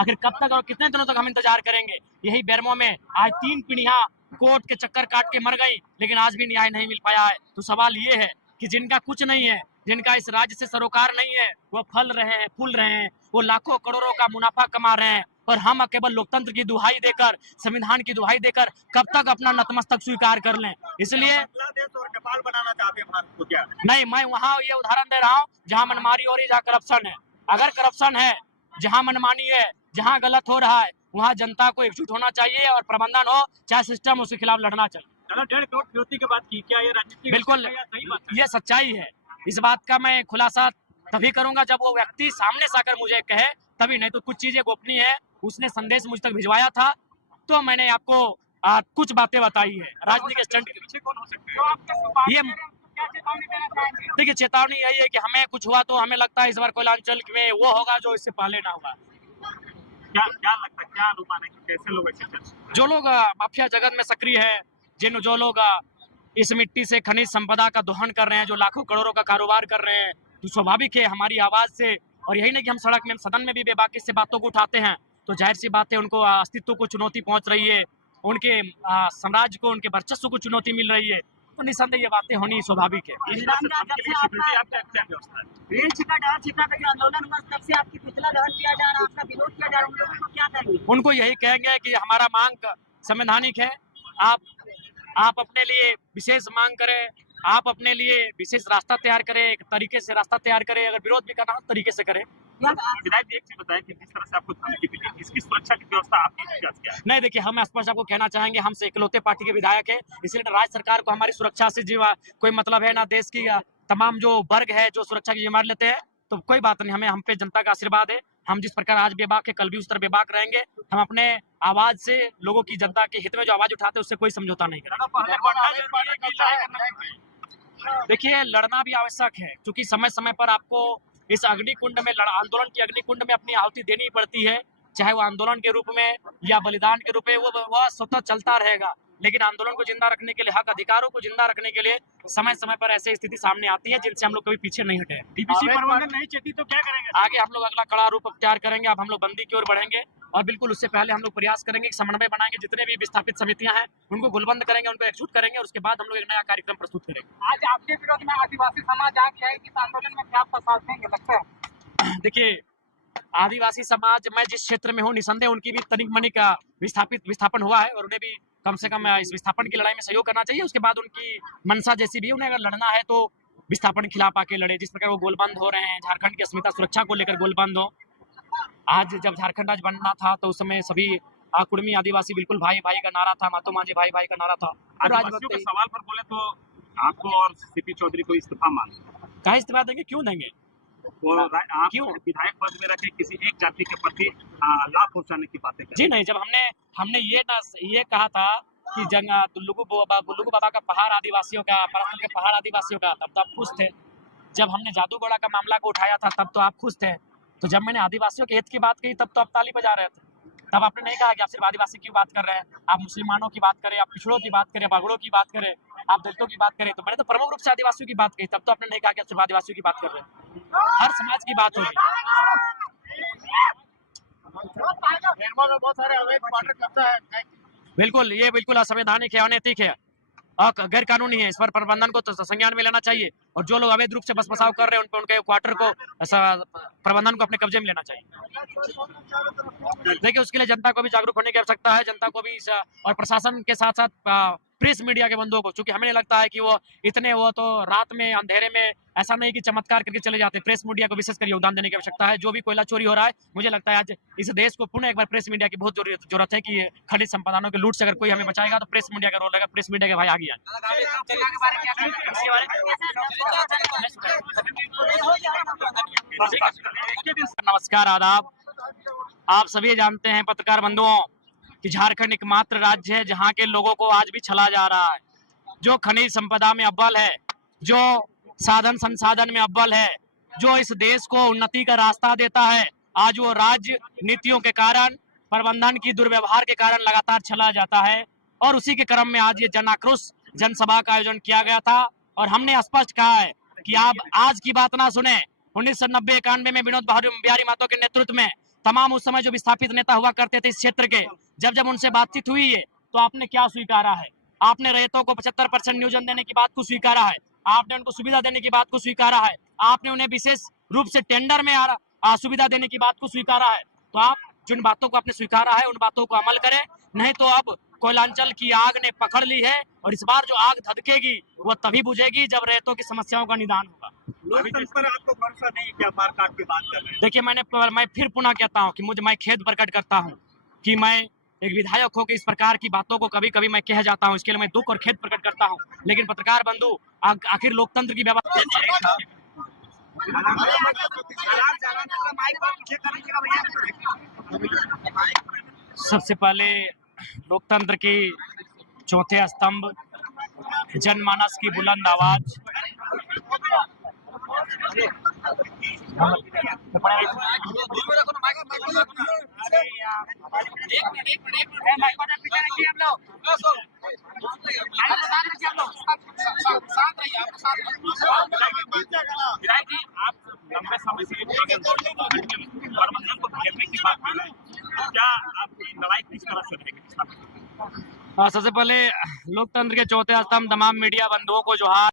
आखिर कब तक और कितने दिनों तक हम इंतजार करेंगे? यही बेरमो में आज 3 पीढ़ियां कोर्ट के चक्कर काट के मर गई, लेकिन आज भी न्याय नहीं मिल पाया है। तो सवाल ये है कि जिनका कुछ नहीं है, जिनका इस राज्य से सरोकार नहीं है, वो फूल रहे हैं, वो लाखों करोड़ों का मुनाफा कमा रहे हैं, और हम केवल लोकतंत्र की दुहाई देकर, संविधान की दुहाई देकर कब तक अपना नतमस्तक स्वीकार कर लें? इसलिए बांग्लादेश और नेपाल बनाना चाहते हैं भारत को क्या? नहीं, मैं वहाँ ये उदाहरण दे रहा हूँ जहाँ मनमानी हो रही, जहाँ करप्शन है। अगर करप्शन है, जहाँ मनमानी है, जहाँ गलत हो रहा है, वहाँ जनता को एकजुट होना चाहिए और प्रबंधन हो चाहे सिस्टम, उसके खिलाफ लड़ना चाहिए। 1.5 करोड़ फिरौती की बात की, क्या ये राजनीतिक बिल्कुल, सही बात है? ये सच्चाई है। इस बात का मैं खुलासा तभी करूंगा जब वो व्यक्ति सामने से आकर मुझे कहे, तभी। नहीं तो कुछ चीजें गोपनीय है। उसने संदेश मुझ तक भिजवाया था, तो मैंने आपको कुछ बातें बताई है। राजनीतिक स्टंट के पीछे कौन हो सकता है? ये देखिए, चेतावनी यही है कि हमें कुछ हुआ तो हमें लगता है इस बार कोयलांचल में वो होगा जो इससे पहले ना हुआ। क्या लगता है, क्या अनुमान है कि कैसे लोग ऐसे जो लोग माफिया जगत में सक्रिय है, जो लोग इस मिट्टी से खनिज संपदा का दोहन कर रहे हैं, जो लाखों करोड़ों का कारोबार कर रहे हैं, तो स्वाभाविक है हमारी आवाज से, और यही नहीं कि हम सड़क में, सदन में भी बेबाकी से बातों को उठाते हैं, तो जाहिर सी बात है उनको अस्तित्व को चुनौती पहुंच रही है, उनके साम्राज्य को, उनके वर्चस्व को चुनौती मिल रही है, तो निसंदेह ये बातें होनी स्वाभाविक है। रेल छिका डर छिका का जो आंदोलन हुआ, तब से आपकी पुतला दहन किया जा रहा है, आपका विरोध किया जा रहा है, उन लोगों को क्या कहेंगे? उनको यही कहेंगे कि हमारा मांग संवैधानिक है, आप अपने लिए विशेष मांग करें, आप अपने लिए विशेष रास्ता तैयार करें, एक तरीके से रास्ता तैयार करें, अगर विरोध भी करना हो तरीके से करें। विधायक जी, एक चीज बताएं कि जिस तरह से आपको धमकी मिली, इसकी सुरक्षा की व्यवस्था आपकी क्या है? नहीं, देखिए, हम स्पष्ट आपको कहना चाहेंगे, हम से इकलौते पार्टी के विधायक है, इसलिए राज्य सरकार को हमारी सुरक्षा से जीवा कोई मतलब है ना, देश की तमाम जो वर्ग है जो सुरक्षा की जिम्मेदारी लेते हैं, तो कोई बात नहीं, हम पे जनता का आशीर्वाद है। हम जिस प्रकार आज बेबाक है, कल भी उस तरह बेबाक रहेंगे। हम अपने आवाज से लोगों की, जनता के हित में जो आवाज उठाते हैं, उससे कोई समझौता नहीं करेंगे। देखिए, लड़ना भी आवश्यक है, क्योंकि समय समय पर आपको इस अग्निकुंड में, आंदोलन की अग्निकुंड में अपनी आहुति देनी पड़ती है, चाहे वो आंदोलन के रूप में या बलिदान के रूप में, वो स्वतः चलता रहेगा। लेकिन आंदोलन को जिंदा रखने के लिए, हक अधिकारों को जिंदा रखने के लिए समय समय पर ऐसी स्थिति सामने आती है जिनसे हम लोग कभी पीछे नहीं हटे। डीपीसी प्रबंधन नहीं चाहती तो क्या करेंगे? आगे हम लोग अगला कड़ा रूप अख्तियार करेंगे। अब हम लोग बंदी की ओर बढ़ेंगे, और बिल्कुल उससे पहले हम लोग प्रयास करेंगे कि समन्वय बनाएंगे, जितने भी विस्थापित समितियां हैं उनको गुलबंद करेंगे, उनको एकजुट करेंगे, और उसके बाद हम लोग एक नया कार्यक्रम प्रस्तुत करेंगे। आज आपके विरोध में आदिवासी समाज आ गया है, इस आंदोलन में क्या आप साथ देंगे, लगता है? देखिए, आदिवासी समाज, मैं जिस क्षेत्र में हूँ, निसंदेह उनकी भी तनिक मनिक विस्थापन हुआ है, और उन्हें भी कम से कम इस विस्थापन की लड़ाई में सहयोग करना चाहिए। उसके बाद उनकी मनसा जैसी भी, उन्हें अगर लड़ना है तो विस्थापन के खिलाफ आके लड़े। जिस प्रकार वो गोलबंद हो रहे हैं, झारखंड की अस्मिता सुरक्षा को लेकर गोलबंद हो। आज जब झारखंड आज बनना था, तो उस समय सभी कुर्मी आदिवासी बिल्कुल भाई भाई का नारा था, मातो मांझी भाई भाई का नारा था। और आज आदिवासियों के सवाल पर बोले तो आपको और सीपी चौधरी को इस्तीफा मांगे, कहा इस्तीफा देंगे? क्यों देंगे? आप क्यों विधायक पद में रखे किसी एक जाति के प्रति लाभ पहुंचाने की बातें करें? जी नहीं, जब हमने ये कहा था कि बुल्लुगु बाबा का पहाड़ आदिवासियों का, परस्पर के पहाड़ आदिवासियों का, तब तो आप खुश थे। जब हमने जादू घोड़ा का मामला को उठाया था, तब तो आप खुश थे। तो जब मैंने आदिवासियों के हित की बात कही, तब तो आप ताली बजा रहे थे। तब आपने नहीं कहा कि आप सिर्फ आदिवासी की बात कर रहे हैं, आप मुसलमानों की बात करें, आप पिछड़ों की बात करें, बागड़ों की बात करें, आप दलितों की बात करें। तो मैंने तो प्रमुख रूप से आदिवासियों की बात कही, तब तो आपने नहीं कहा कि आप सिर्फ आदिवासियों की बात कर रहे हैं। हर समाज की बात होगी। बहुत सारे अवैध क्वार्टर कब्जा है। बिल्कुल, ये बिल्कुल असंवैधानिक है, अनैतिक है और गैर कानूनी है। इस पर प्रबंधन को तो संज्ञान में लेना चाहिए, और जो लोग अवैध रूप से बस बसाव कर रहे हैं, उनके क्वार्टर को, प्रबंधन को अपने कब्जे में लेना चाहिए। देखिए, उसके लिए जनता को भी जागरूक होने की आवश्यकता है, जनता को भी और प्रशासन के साथ साथ प्रेस मीडिया के बंधुओं को, क्योंकि हमें नहीं लगता है कि वो तो रात में अंधेरे में ऐसा नहीं कि चमत्कार करके चले जाते। प्रेस मीडिया को विशेषकर योगदान देने की आवश्यकता है। जो भी कोयला चोरी हो रहा है, मुझे लगता है आज इस देश को पुनः एक बार प्रेस मीडिया की बहुत जरूरत है कि खनिज संपदाओं के लूट से अगर कोई हमें बचाएगा तो प्रेस मीडिया का रोल रहेगा। प्रेस मीडिया के भाई आगे आए। नमस्कार, आदाब। आप सभी जानते हैं पत्रकार बंधुओं कि झारखंड एकमात्र राज्य है जहां के लोगों को आज भी छला जा रहा है, जो खनिज संपदा में अव्वल है, जो साधन संसाधन में अव्वल है, जो इस देश को उन्नति का रास्ता देता है। आज वो राज्य नीतियों के कारण, प्रबंधन की दुर्व्यवहार के कारण लगातार छला जाता है, और उसी के क्रम में आज ये जन आक्रोश जनसभा का आयोजन किया गया था। और हमने स्पष्ट कहा है कि आप आज की बात ना सुने। 1990-91 में विनोद बिहारी महतो के नेतृत्व में तमाम उस समय जो विस्थापित नेता हुआ करते थे इस क्षेत्र के, जब जब उनसे बातचीत हुई है तो आपने क्या स्वीकारा है? आपने रैयतों को 75% नियोजन देने की बात को स्वीकारा है, आपने उनको सुविधा देने की बात को स्वीकारा है, आपने उन्हें विशेष रूप से टेंडर में सुविधा देने की बात को स्वीकारा है। तो आप जिन बातों को आपने स्वीकारा है उन बातों को अमल करें, नहीं तो अब कोयलांचल की आग ने पकड़ ली है और इस बार जो आग धधकेगी वो तभी बुझेगी जब रैयतों की समस्याओं का निदान होगा। लोकतंत्र पर आपको भरोसा नहीं, क्या मारकाट की बात कर रहे हैं? देखिए, मैं फिर पुनः कहता हूं कि मैं खेद प्रकट करता हूं कि मैं एक विधायक होकर इस प्रकार की बातों को कभी कभी मैं कह जाता हूं, इसके लिए मैं दुख और खेद प्रकट करता हूं। लेकिन पत्रकार बंधु, आखिर लोकतंत्र की व्यवस्था सबसे पहले लोकतंत्र की चौथे स्तंभ जनमानस की बुलंद आवाज, विधायक जी, आप लंबे समय से प्रबंधन को घेरने की बात कर रहे हैं, क्या आपकी लड़ाई किस तरह से रहेगी? सबसे पहले लोकतंत्र के चौथे स्तंभ तमाम मीडिया बंधुओं को जोहार।